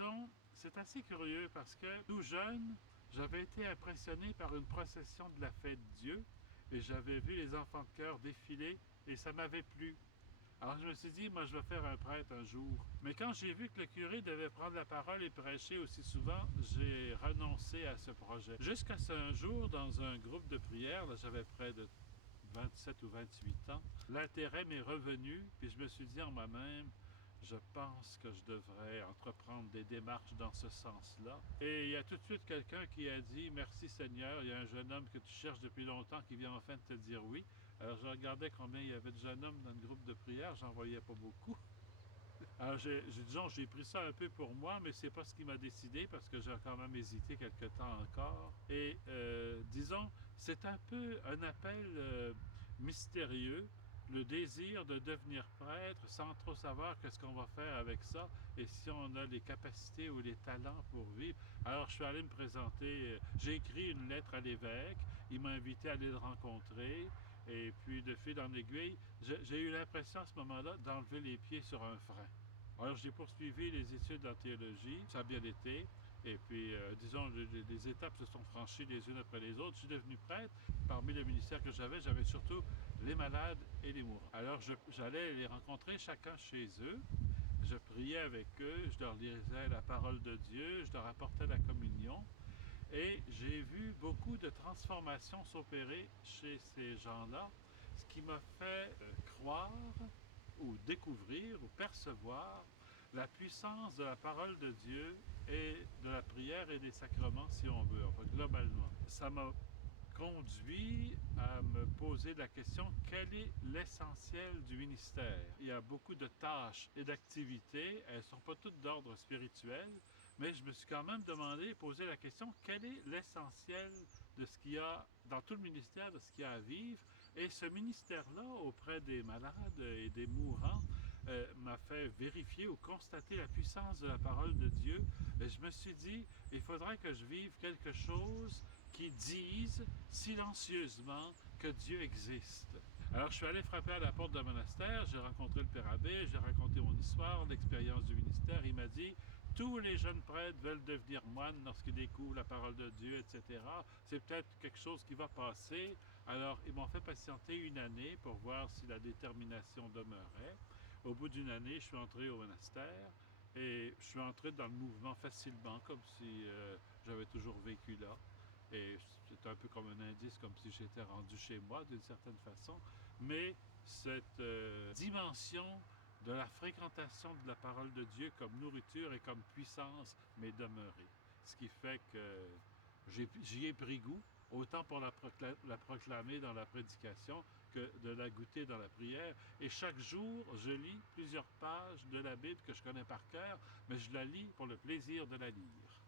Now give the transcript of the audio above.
disons, c'est assez curieux parce que tout jeune, j'avais été impressionné par une procession de la fête Dieu et j'avais vu les enfants de chœur défiler et ça m'avait plu. Alors je me suis dit, moi je vais faire un prêtre un jour. Mais quand j'ai vu que le curé devait prendre la parole et prêcher aussi souvent, j'ai renoncé à ce projet. Jusqu'à ce un jour, dans un groupe de prière, là, j'avais près de 27 ou 28 ans, l'intérêt m'est revenu, puis je me suis dit en moi-même, je pense que je devrais entreprendre des démarches dans ce sens-là. Et il y a tout de suite quelqu'un qui a dit « Merci Seigneur, il y a un jeune homme que tu cherches depuis longtemps qui vient enfin de te dire oui. » Alors je regardais combien il y avait de jeunes hommes dans le groupe de prière, j'en voyais pas beaucoup. Alors j'ai pris ça un peu pour moi, mais c'est pas ce qui m'a décidé parce que j'ai quand même hésité quelque temps encore. Et disons, c'est un peu un appel mystérieux, le désir de devenir prêtre sans trop savoir qu'est-ce qu'on va faire avec ça et si on a les capacités ou les talents pour vivre. Alors je suis allé me présenter, j'ai écrit une lettre à l'évêque, il m'a invité à aller le rencontrer. Et puis, de fil en aiguille, j'ai eu l'impression à ce moment-là d'enlever les pieds sur un frein. Alors, j'ai poursuivi les études en théologie, ça a bien été. Et puis, disons, les étapes se sont franchies les unes après les autres. Je suis devenu prêtre. Parmi les ministères que j'avais surtout les malades et les mourants. Alors, j'allais les rencontrer chacun chez eux. Je priais avec eux, je leur lisais la parole de Dieu, je leur apportais la communion. Et j'ai vu beaucoup de transformations s'opérer chez ces gens-là, ce qui m'a fait croire ou découvrir ou percevoir la puissance de la parole de Dieu et de la prière et des sacrements, si on veut, enfin, globalement. Ça m'a conduit à me poser la question, quel est l'essentiel du ministère? Il y a beaucoup de tâches et d'activités, elles ne sont pas toutes d'ordre spirituel, mais je me suis quand même demandé, posé la question, quel est l'essentiel de ce qu'il y a dans tout le ministère, de ce qu'il y a à vivre? Et ce ministère-là, auprès des malades et des mourants, m'a fait vérifier ou constater la puissance de la parole de Dieu. Et je me suis dit, il faudrait que je vive quelque chose qui dise silencieusement que Dieu existe. Alors je suis allé frapper à la porte d'un monastère, j'ai rencontré le père abbé, j'ai raconté mon histoire, l'expérience du ministère. Il m'a dit, tous les jeunes prêtres veulent devenir moines lorsqu'ils découvrent la parole de Dieu, etc. C'est peut-être quelque chose qui va passer. Alors ils m'ont fait patienter une année pour voir si la détermination demeurait. Au bout d'une année, je suis entré au monastère et je suis entré dans le mouvement facilement, comme si j'avais toujours vécu là. Et c'est un peu comme un indice, comme si j'étais rendu chez moi d'une certaine façon. Mais cette dimension de la fréquentation de la parole de Dieu comme nourriture et comme puissance m'est demeurée. Ce qui fait que j'y ai pris goût, autant pour la proclamer dans la prédication que de la goûter dans la prière. Et chaque jour, je lis plusieurs pages de la Bible que je connais par cœur, mais je la lis pour le plaisir de la lire.